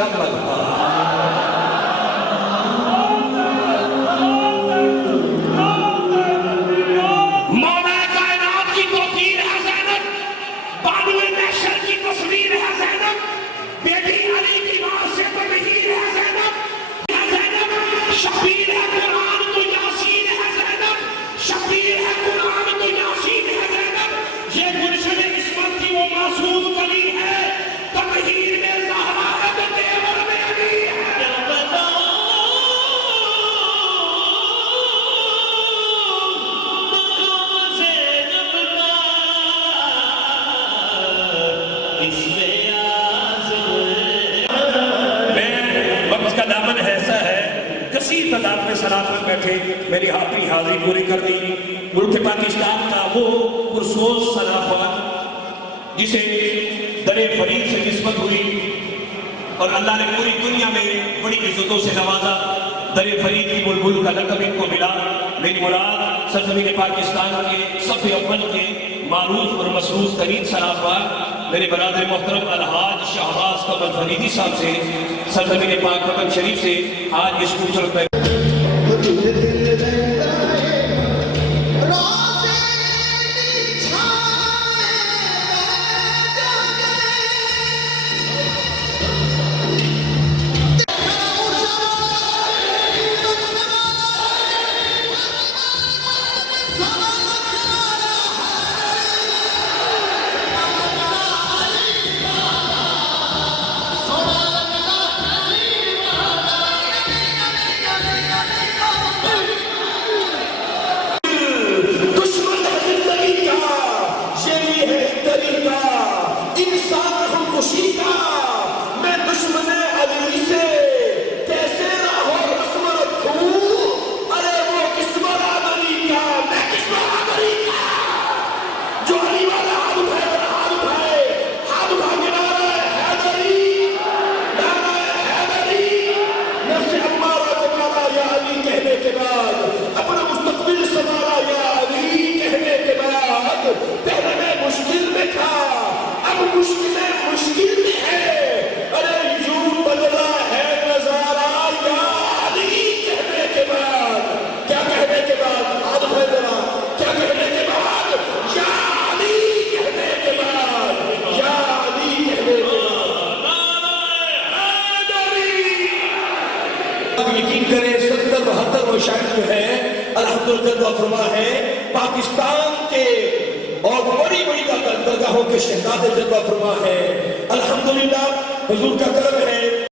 رحمت مولا کائنات کی توقیر ہے زینب، بانو محشر کی تصویر ہے زینب، بیٹی علی کی ماں سے تطہیر ہے زینب، شبیر ہے قرآن تو یاسین ہے زینب، شبیر ہے قرآن تو یاسین ہے زینب، یہ گلشن عصمت کی وہ معصوم کلی ہے، تطہیر میں زہرا ہے تو دیور میں علی ہے۔ وقت کا دامن ایسا ہے، کثیر تعداد میں سلام میں بیٹھے میری اپنی حاضری پوری کر دی۔ ملک پاکستان کا وہ پرسوز صداقت جسے در فرید سے نسبت ہوئی اور اللہ نے پوری دنیا میں بڑی عزتوں سے نوازا، در فرید کی بلبل کا لقب ان کو ملا۔ میری مراد سرزمین پاکستان کے صف اول کے معروف اور مسروف ترین صحافہ میرے برادر محترم الحاج شہباز قمر فریدی صاحب سے سرزمین پاک وطن شریف سے آج اس خوبصورت میں یقین کریں 70-72 وہ شاعر جو ہے الحمدللہ فرما ہے پاکستان کے اور بڑی بڑی درگاہوں کے شہزادے جلوہ فرما ہے۔ الحمدللہ حضور کا کرم ہے۔